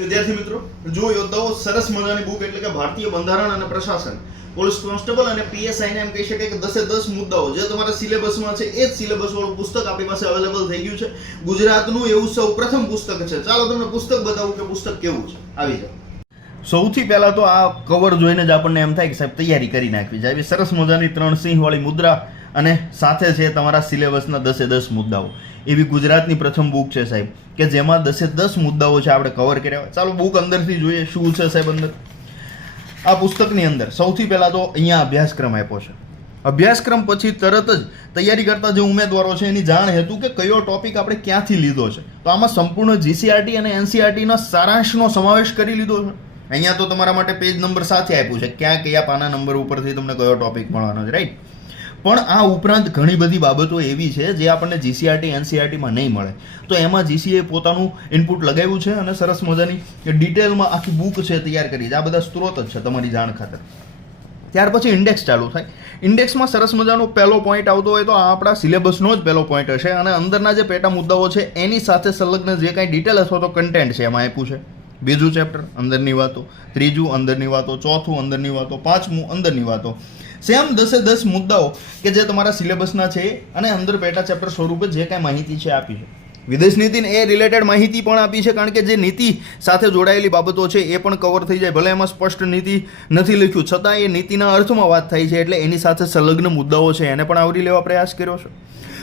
વિદ્યાર્થી મિત્રો, જો યોદ્ધાઓ સરસ મજાની બુક એટલે કે ભારતીય બંધારણ અને પ્રશાસન પોલીસ કોન્સ્ટેબલ અને પીએસઆઈ ને એમ કહી શકાય કે દસે દસ મુદ્દાઓ, જે તમારા સિલેબસમાં છે, એ જ સિલેબસ વાળું પુસ્તક આપણી પાસે અવેલેબલ થઈ ગયું છે. ગુજરાતનું એવું સૌ પ્રથમ પુસ્તક છે. ચાલો તમને પુસ્તક બતાવું કે પુસ્તક કેવું છે. આવી જાઓ. સૌથી પહેલા તો આ કવર જોઈને જ આપણને એમ થાય કે સાહેબ તૈયારી કરી નાખવી આવી સરસ મજાની ત્રણ સિંહ વાળી મુદ્રા અને સાથે છે તમારા સિલેબસના દસે દસ મુદ્દાઓ. એવી ગુજરાતની પ્રથમ બુક છે સાહેબ, કે જેમાં દસે દસ મુદ્દાઓ છે આપણે કવર કર્યા હોય. ચાલો બુક અંદરથી જોઈએ શું છે સાહેબ અંદર. આ પુસ્તકની અંદર સૌથી પહેલાં તો અહીંયા અભ્યાસક્રમ આપ્યો છે. અભ્યાસક્રમ પછી તરત જ તૈયારી કરતા જે ઉમેદવારો છે એની જાણ હેતુ કે કયો ટોપિક આપણે ક્યાંથી લીધો છે. તો આમાં સંપૂર્ણ જીસીઆરટી અને એનસીઆરટીનો સારાંશનો સમાવેશ કરી લીધો છે. અહીંયા તો તમારા માટે પેજ નંબર સાથે આપ્યું છે. ક્યાં, કયા પાના નંબર ઉપરથી તમને કયો ટોપિક મળવાનો છે રાઈટ પણ આ ઉપરાંત ઘણી બધી બાબતો એવી છે જે આપણને જીસીઆરટી એનસીઆરટીમાં નહીં મળે. તો એમાં જીસીએ પોતાનું ઇનપુટ લગાવ્યું છે અને સરસ મજાની ડિટેલમાં આખી બુક છે તૈયાર કરી છે. આ બધા સ્ત્રોત જ છે તમારી જાણ ખાતર. ત્યાર પછી ઇન્ડેક્સ ચાલુ થાય. ઇન્ડેક્સમાં સરસ મજાનો પહેલો પોઈન્ટ આવતો હોય તો આ આપણા સિલેબસનો જ પહેલો પોઈન્ટ હશે અને અંદરના જે પેટા મુદ્દાઓ છે એની સાથે સંલગ્ન જે કાંઈ ડિટેલ અથવા તો કન્ટેન્ટ છે એમાં આપ્યું છે. બીજું ચેપ્ટર અંદરની વાતો. ત્રીજું અંદરની વાતો. ચોથું અંદરની વાતો. પાંચમું અંદરની વાતો. સેમ દસે દસ મુદ્દાઓ કે જે તમારા સિલેબસના છે અને અંદર પેટા ચેપ્ટર સ્વરૂપે જે કાંઈ માહિતી છે આપી છે. વિદેશ નીતિને એ રિલેટેડ માહિતી પણ આપી છે, કારણ કે જે નીતિ સાથે જોડાયેલી બાબતો છે એ પણ કવર થઈ જાય. ભલે એમાં સ્પષ્ટ નીતિ નથી લખ્યું, છતાં એ નીતિના અર્થમાં વાત થાય છે એટલે એની સાથે સંલગ્ન મુદ્દાઓ છે. એને પણ આવરી લેવા પ્રયાસ કર્યો છે.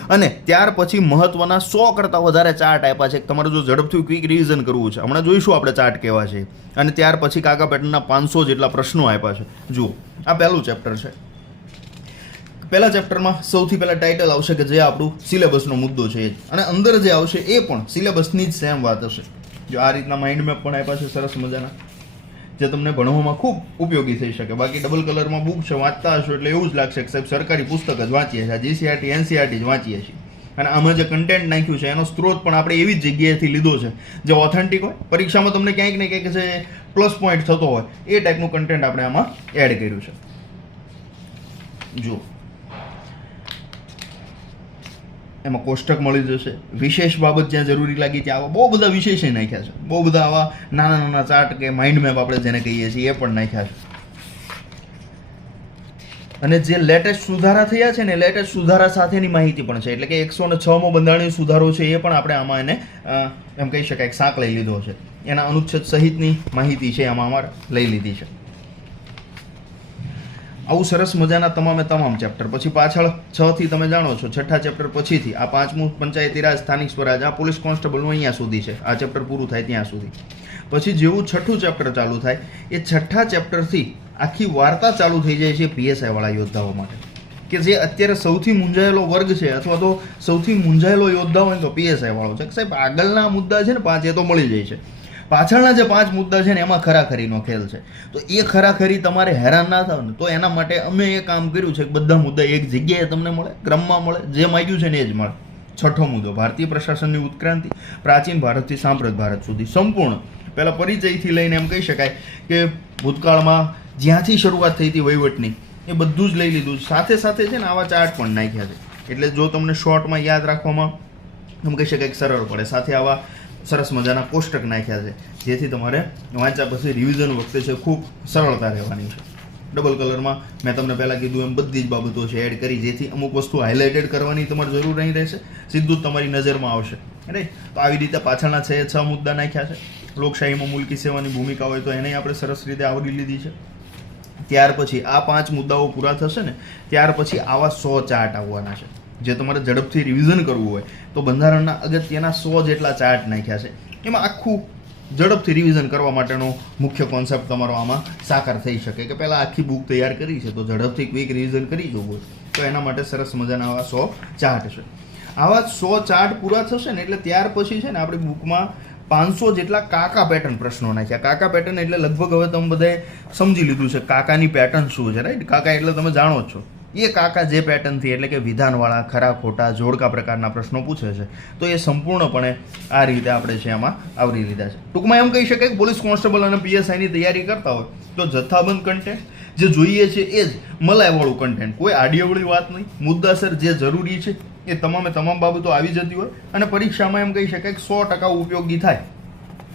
અને ત્યાર પછી મહત્વના સો કરતાં વધારે ચાર્ટ આપ્યા છે. તમારે જો ઝડપથી ક્વિક રિવિઝન કરવું છે, હમણાં જોઈશું આપણે ચાર્ટ કેવા છે. અને ત્યાર પછી કાકા પેટર્નના પાંચસો જેટલા પ્રશ્નો આપ્યા છે. જુઓ, આ પહેલું ચેપ્ટર છે. પહેલા ચેપ્ટરમાં સૌથી પહેલાં ટાઇટલ આવશે કે જે આપણું સિલેબસનો મુદ્દો છે અને અંદર જે આવશે એ પણ સિલેબસની જ સેમ વાત હશે. જો આ રીતના માઇન્ડ મેપ પણ આપ્યા છે, સરસ મજાના. જે તમને ભણવામાં ખૂબ ઉપયોગી થઈ શકે. બાકી ડબલ કલરમાં બુક છે, વાંચતા હશો એટલે એવું જ લાગશે કે સાહેબ સરકારી પુસ્તક જ વાંચીએ છીએ. જીસીઆરટી એનસીઆરટી જ વાંચીએ છીએ. અને આમાં જે કન્ટેન્ટ નાખ્યું છે, એનો સ્ત્રોત પણ આપણે એવી જ જગ્યાએથી લીધો છે, જે ઓથેન્ટિક હોય. પરીક્ષામાં તમને ક્યાંક ને ક્યાંક જે પ્લસ પોઈન્ટ થતો હોય, એ ટાઈપનું કન્ટેન્ટ આપણે આમાં એડ કર્યું છે. જુઓ. એમાં કોષ્ટક મળી જશે. વિશેષ બાબત જ્યાં જરૂરી લાગી ત્યાં આવા બહુ બધા વિશેષ નાખ્યા છે. બહુ બધા આવા નાના નાના ચાર્ટ કે માઇન્ડ મેપ આપણે જેને કહીએ છીએ એ પણ નાખ્યા છે. અને જે લેટેસ્ટ સુધારા થયા છે ને લેટેસ્ટ સુધારા સાથેની માહિતી પણ છે. એટલે કે એકસો ને છમો બંધારણીય સુધારો છે એ પણ આપણે આમાં એને એમ કહી શકાય સાંક લઈ લીધો છે. એના અનુચ્છેદ સહિતની માહિતી છે આમાં અમારે લઈ લીધી છે. આવું સરસ મજાના તમામે તમામ ચેપ્ટર પછી પાછળ છ થી તમે જાણો છો, છઠ્ઠા ચેપ્ટર પછીથી આ પાંચમું પંચાયતી રાજ, સ્થાનિક સ્વરાજ, આ પોલીસ કોન્સ્ટેબલનું અહીંયા સુધી છે. આ ચેપ્ટર પૂરું થાય ત્યાં સુધી. પછી જેવું છઠ્ઠું ચેપ્ટર ચાલુ થાય, એ છઠ્ઠા ચેપ્ટરથી આખી વાર્તા ચાલુ થઈ જાય છે પીએસઆઈ વાળા યોદ્ધાઓ માટે. કે જે અત્યારે સૌથી મૂંઝાયેલો વર્ગ છે, અથવા તો સૌથી મૂંઝાયેલો યોદ્ધા હોય તો પીએસઆઈ વાળો છે. સાહેબ, આગળના મુદ્દા છે ને, પાંચ એ તો મળી જાય છે. પાછળના જે પાંચ મુદ્દા છે ને એમાં ખરાખરીનો ખેલ છે. તો એ ખરાખરી તમારે હેરાન ના થાવ ને, તો એના માટે અમે એ કામ કર્યું છે કે બધા મુદ્દા એક જગ્યાએ તમને મળે, ક્રમમાં મળે જે માગ્યું છે ને એ જ મળે. છઠ્ઠો મુદ્દો, ભારતીય પ્રશાસનની ઉત્ક્રાંતિ, પ્રાચીન ભારતથી સાંપ્રત ભારત સુધી. સંપૂર્ણ. પહેલા પરિચયથી લઈને એમ કહી શકાય કે ભૂતકાળમાં જ્યાંથી શરૂઆત થઈ હતી વહીવટની, એ બધું જ લઈ લીધું. સાથે સાથે છે ને આવા ચાર્ટ પણ નાખ્યા છે. એટલે જો તમને શોર્ટમાં યાદ રાખવામાં એમ કહી શકાય સરળ પડે. સાથે આવા સરસ મજાના કોષ્ટક નાખ્યા છે, જેથી તમારે વાંચ્યા પછી રિવિઝન વખતે છે ખૂબ સરળતા રહેવાની છે. ડબલ કલરમાં મેં તમને પહેલાં કીધું એમ બધી જ બાબતો છે એડ કરી, જેથી અમુક વસ્તુ હાઇલાઇટેડ કરવાની તમારે જરૂર નહીં રહેશે, સીધું જ તમારી નજરમાં આવશે. રાઈટ તો આવી રીતે પાછળના છે છ મુદ્દા નાખ્યા છે. લોકશાહીમાં મુલકી સેવાની ભૂમિકા હોય તો એને આપણે સરસ રીતે આવરી લીધી છે. ત્યાર પછી આ પાંચ મુદ્દાઓ પૂરા થશે ને, ત્યાર પછી આવા સો ચાર્ટ આવવાના છે. જે તમારે ઝડપથી રિવિઝન કરવું હોય, તો બંધારણના અગત્યના સો જેટલા ચાર્ટ નાખ્યા છે. એમાં આખું ઝડપથી રિવિઝન કરવા માટેનો મુખ્ય કોન્સેપ્ટ તમારો આમાં સાકાર થઈ શકે કે પહેલાં આખી બુક તૈયાર કરી છે, તો ઝડપથી ક્વિક રિવિઝન કરી જવું હોય, તો એના માટે સરસ મજાના આવા સો ચાર્ટ છે. આવા સો ચાર્ટ પૂરા થશે ને એટલે ત્યાર પછી છે ને આપણી બુકમાં પાંચસો જેટલા કાકા પેટર્ન પ્રશ્નો નાખ્યા. કાકા પેટર્ન એટલે લગભગ હવે તમે બધાએ સમજી લીધું છે, કાકાની પેટર્ન શું છે રાઈટ કાકા એટલે તમે જાણો જ છો. એ કાકા જે પેટર્નથી એટલે કે વિધાનવાળા, ખરા, ખોટા, જોડકા પ્રકારના પ્રશ્નો પૂછે છે, તો એ સંપૂર્ણપણે આ રીતે આપણે છે એમાં આવરી લીધા છે. ટૂંકમાં એમ કહી શકાય કે પોલીસ કોન્સ્ટેબલ અને પીએસઆઈની તૈયારી કરતા હોય, તો જથ્થાબંધ કન્ટેન્ટ જે જોઈએ છે એ જ મલાઈવાળું કન્ટેન્ટ કોઈ આડિયાવળી વાત નહીં. મુદ્દાસર જે જરૂરી છે એ તમામે તમામ બાબતો આવી જતી હોય, અને પરીક્ષામાં એમ કહી શકાય કે સો ટકા ઉપયોગી થાય.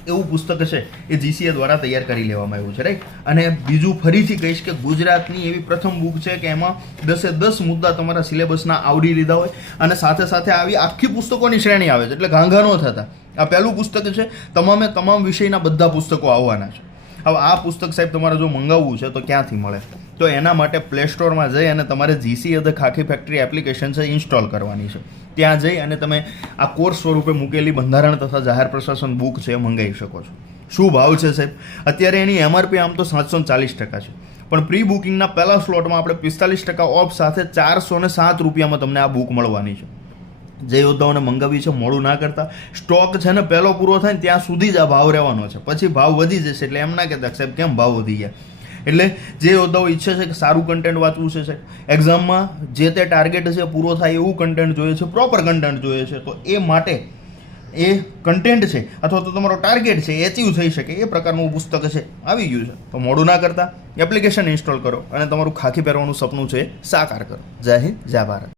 એવું પુસ્તક છે એ જીસીએ દ્વારા તૈયાર કરી લેવામાં આવ્યું છે રાઈટ અને બીજું ફરીથી કહીશ કે ગુજરાતની એવી પ્રથમ બુક છે કે એમાં દસે દસ મુદ્દા તમારા સિલેબસના આવડી લીધા હોય અને સાથે સાથે આવી આખી પુસ્તકોની શ્રેણી આવે છે, એટલે ઘાંઘા ન થતા. આ પહેલું પુસ્તક છે, તમામે તમામ વિષયના બધા પુસ્તકો આવવાના છે. હવે આ પુસ્તક સાહેબ તમારે જો મંગાવવું છે તો ક્યાંથી મળે? તો એના માટે પ્લે સ્ટોરમાં જઈ અને તમારે જીસી અધ ખાખી ફેક્ટરી એપ્લિકેશન છે ઇન્સ્ટોલ કરવાની છે. ત્યાં જઈ અને તમે આ કોર્સ સ્વરૂપે મૂકેલી બંધારણ તથા જાહેર પ્રશાસન બુક છે એ મંગાવી શકો છો. શું ભાવ છે સાહેબ? અત્યારે એની એમઆરપી આમ તો સાતસો ચાલીસ ટકા છે. પણ પ્રી બુકિંગના પહેલા સ્લોટમાં આપણે પિસ્તાલીસ ટકા ઓફ સાથે ચારસો ને સાત રૂપિયામાં તમને આ બુક મળવાની છે. જે યોદ્ધાઓને મંગાવી છે, મોડું ના કરતા. સ્ટોક છે ને પહેલો પૂરો થાય ને ત્યાં સુધી જ આ ભાવ રહેવાનો છે. પછી ભાવ વધી જશે એટલે એમ ના કહેતા સાહેબ કેમ ભાવ વધી ગયા? એટલે જે યોદ્ધાઓ ઈચ્છે છે કે સારું કન્ટેન્ટ વાંચવું છે, સાહેબ એક્ઝામમાં જે તે ટાર્ગેટ છે પૂરો થાય એવું કન્ટેન્ટ જોઈએ છે પ્રોપર કન્ટેન્ટ જોઈએ છે, તો એ માટે એ કન્ટેન્ટ છે, અથવા તો તમારો ટાર્ગેટ છે એચિવ થઈ શકે, એ પ્રકારનું પુસ્તક છે, આવી ગયું છે. તો મોડું ના કરતા એપ્લિકેશન ઇન્સ્ટોલ કરો અને તમારું ખાખી પહેરવાનું સપનું છે, સાકાર કરો. જય હિન્દ, જય ભારત.